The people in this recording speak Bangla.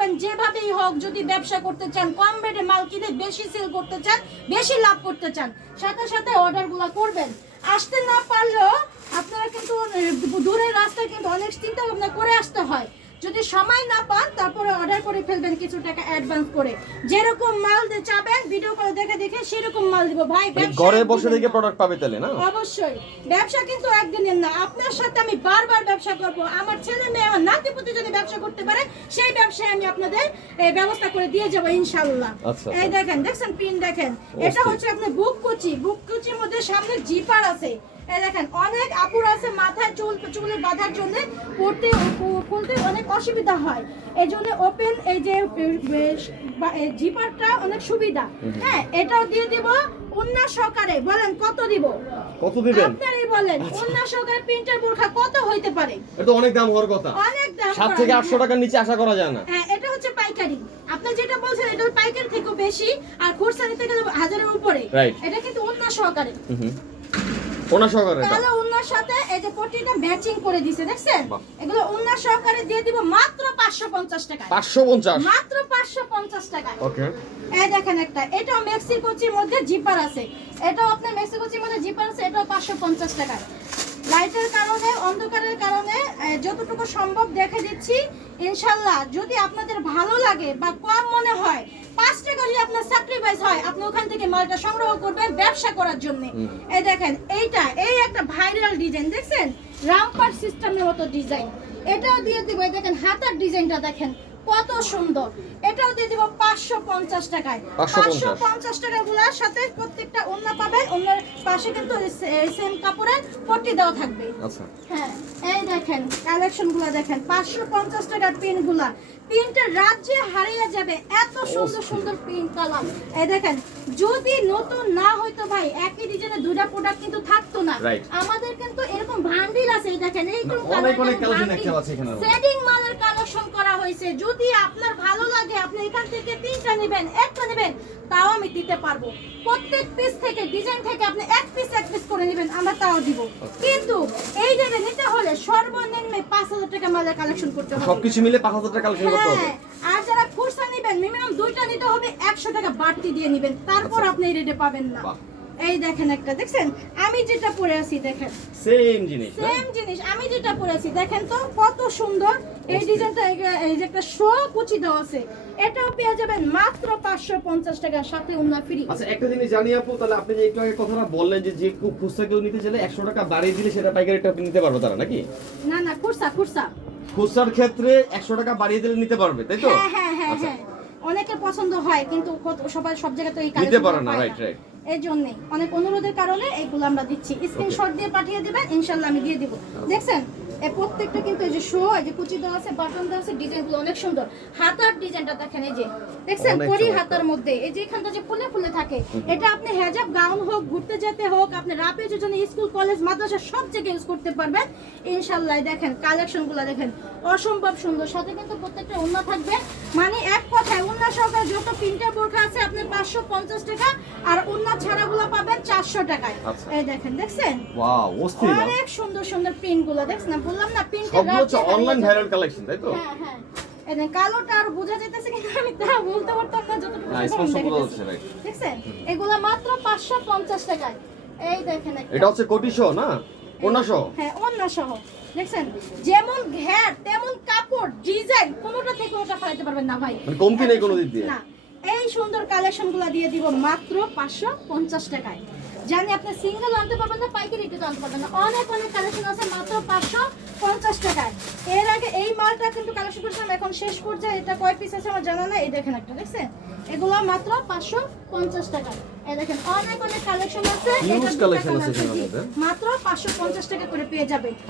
করবেন যেভাবেই হোক। যদি ব্যবসা করতে চান, কম রেটে মাল কিনে বেশি সেল করতে চান, বেশি লাভ করতে চান, সাথে সাথে অর্ডারগুলো করবেন। আসতে না পারলেও আপনারা কিন্তু দূরের রাস্তায় কিন্তু অনেক চিন্তা ভাবনা করে আসতে হয়। যদি সময় না পান তারপরে অর্ডার করে ফেলবেন কিছু টাকা অ্যাডভান্স করে। যেরকম মাল চাবেন ভিডিও করে দেখে দেখে সেরকম মাল দিব ভাই। ঘরে বসে থেকে প্রোডাক্ট পাবে তাহলে না? অবশ্যই। ব্যবসা কিন্তু একদিনের না, আপনার সাথে আমি বারবার ব্যবসা করব। আমার ছেলে মেয়ে আমার নাতিপুতি যদি ব্যবসা করতে পারে সেই ব্যবসায় আমি আপনাদের ব্যবস্থা করে দিয়ে যাব ইনশাআল্লাহ। এই দেখেন, দেখছেন পিন দেখেন, এটা হচ্ছে আপনার বুক কুচির মধ্যে সামনে জিপার আছে। এই দেখেন অনেক আপুর আছে মাথায় চুলে বাঁধার জন্য খুলতে অনেক অসুবিধা হয়, এই জন্য ওপেন এই যে জিপারটা অনেক সুবিধা। হ্যাঁ, এটাও দিয়ে দিব উন্না সহকারে। বলেন কত দিব? কত দিবেন আপনারাই বলেন। উন্না সহকারে প্রিন্টার বোরখা কত হইতে পারে? এটা অনেক দাম হওয়ার কথা। অনেক দাম, 7 থেকে 800 টাকার নিচে আশা করা যায় না। হ্যাঁ, এটা হচ্ছে পাইকারি। আপনি যেটা বলছেন এটা পাইকারি থেকেও বেশি, আর খুচরা নিতে গেলে 1000 এর উপরে। এটা কিন্তু উন্না সহকারে। ওনা সহকারে এটা তাহলে উন্নার সাথে এই যে পটিটা ম্যাচিং করে দিয়েছে, দেখছেন? এগুলো উন্না সহকারে দিয়ে দিব মাত্র 550 টাকা। 550 মাত্র 550 টাকা। ওকে। এই দেখেন একটা, এটাও মেক্সিকোচির মধ্যে জিপার আছে। এটাও আপনার মেক্সিকোচির মধ্যে জিপার আছে, এটাও 550 টাকা। লাইটের কারণে, অন্ধকারের কারণে যতটুকু সম্ভব দেখে দিচ্ছি। ইনশাআল্লাহ যদি আপনাদের ভালো লাগে বা কম মনে হয়, 5 টাকা যদি আপনার স্যাক্রিফাইস হয়, আপনি ওখান থেকে মালটা সংগ্রহ করবেন ব্যবসা করার জন্য। এই দেখেন এই একটা ভাইরাল ডিজাইন, দেখছেন? রামপার সিস্টেমের মতো ডিজাইন। এটাও দিয়ে দিব। এই দেখেন হাতার ডিজাইনটা দেখেন কত সুন্দর। এটাও দিয়ে দিব 550 টাকায়। 550 টাকা গুলার সাথে প্রত্যেকটা ওন্না পাবেন। ওন্নার পাশে কিন্তু সেম কাপড়ের পট্টি দেওয়া থাকবে। আচ্ছা, হ্যাঁ, এই দেখেন কালেকশনগুলো দেখেন। 550 টাকার পিনগুলা, পিনটা রাজ্যে হারিয়ে যাবে এত সুন্দর সুন্দর পিন কালার। এই দেখেন, যদি নতুন না হইতো ভাই একই ডিজাইনের দুইটা প্রোডাক্ট কিন্তু থাকতো না। আমাদের কিন্তু এরকম ভান্ডিল আছে। এই দেখেন এইরকম অনেক কালেকশন একটা আছে এখানে। সেটিং মালের কালেকশন করা হয়েছে। যদি আপনার ভালো লাগে আপনি এখান থেকে 3টা নেবেন, একটা নেবেন, তাও আমি দিতে পারবো। প্রত্যেক পিস থেকে ডিজাইন থেকে আপনি এক পিস করে নেবেন, আমরা তাও দিব। কিন্তু এই জায়গা নিতে হলে সর্বনিম্ন 5000 টাকা মালের কালেকশন করতে হবে। সবকিছু মিলে 5000 টাকা কালেকশন করতে হবে। আর যারা খুচরা নেবেন মিনিমাম 2টা নিতে হবে, 100 টাকা বাড়তি দিয়ে নেবেন, তারপর আপনি এই রেটে পাবেন না। এই দেখেন একটা, দেখছেন আমি যেটা পরে আছি, দেখেন সেম জিনিস আমি যেটা পরে আছি, দেখেন তো কত সুন্দর। এই ডিজাইনটা এই যে একটা শো কুচি দেওয়া আছে, এটাও পেয়ে যাবেন মাত্র 550 টাকা, সাথে উন্না ফ্রি। আচ্ছা, একটা জিনিস জানি আপু, তাহলে আপনি যে একটু আগে কথাটা বললেন যে খুচরা কেউ নিতে চাইলে 100 টাকা বাড়িয়ে দিলে সেটা পাইকারিটা নিতে পারবে তারা নাকি? না না, খুচরার ক্ষেত্রে 100 টাকা বাড়িয়ে দিলে নিতে পারবে, তাই তো? হ্যাঁ, অনেকের পছন্দ হয় কিন্তু সবাই সব জায়গায় তো এই নিতে পারে না। রাইট। এই জন্যই অনেক অনুরোধের কারণে এইগুলো আমরা দিচ্ছি। স্ক্রিনশট দিয়ে পাঠিয়ে দিবেন, ইনশাআল্লাহ আমি দিয়ে দিব। দেখছেন এই প্রত্যেকটা কিন্তু এই যে শো, এই যে কুচি দেওয়া আছে, বাটন দেওয়া আছে, ডিজাইনগুলো অনেক সুন্দর। হাতার ডিজাইনটা দেখেন, এই যে দেখছেন পরি হাতার মধ্যে এই যে এখানটা যে ফুলে ফুলে থাকে, এটা আপনি হেজাব গাউন হোক, ঘুরতে যেতে হোক, আপনি রাফেজের জন্য স্কুল কলেজ মাদ্রাসা সব জায়গায় ইউজ করতে পারবেন ইনশাআল্লাহ। দেখেন কালেকশনগুলো দেখেন অসম্ভব সুন্দর। সাথে কিন্তু প্রত্যেকটা ওন্না থাকবে, মানে এক কথায় ওন্না সহকারে যত প্রিন্টার বোরখা আছে আপনার 550 টাকা, আর ওন্না ছাড়াগুলো পাবেন 400 টাকায়। এই দেখেন, দেখছেন ওয়াও, অস্থির। অনেক সুন্দর সুন্দর প্রিন্টগুলো দেখছেন, বললাম না প্রিন্টের সবগুলো হচ্ছে অনলাইন ভাইরাল কালেকশন, তাই তো? হ্যাঁ, এই কালোটা আর বোঝা যাইতেছে কিন্তু আমি তা বলতে পারতাম না যতটুকু স্পষ্ট বোঝা যাচ্ছে। রাইট, দেখছেন এগুলা মাত্র 550 টাকায়। এই দেখেন এটা হচ্ছে কোটি শো না, ওন্না শো? হ্যাঁ, ওন্না সহ। দেখছেন যেমন ঘের তেমন কাপড়, ডিজাইন, কোনোটা থেকে ওটা ফেলাতে পারবেন না ভাই, মানে কমতি নেই কোনো দিক দিয়ে না। এই সুন্দর কালেকশনগুলো দিয়ে দিব মাত্র 550 টাকায়। জানি আপনি সিঙ্গেল আনতে পারবেন না, পাইকারি রেটে আনতে পারবেন না, অনেক কালেকশন আছে মাত্র 550 টাকায়। এর আগে এই মালটা কিন্তু কালেকশন করেছিলাম, এখন শেষ পর্যায়ে এটা কয় পিস আছে আমার জানা নাই। এই দেখেন একটা, দেখছেন এগুলো মাত্র 550 টাকা। এই দেখেন অনেক কালেকশন আছে, হিউজ কালেকশন আছে এখানে আমাদের। মাত্র 550 টাকা করে পেয়ে যাবেন।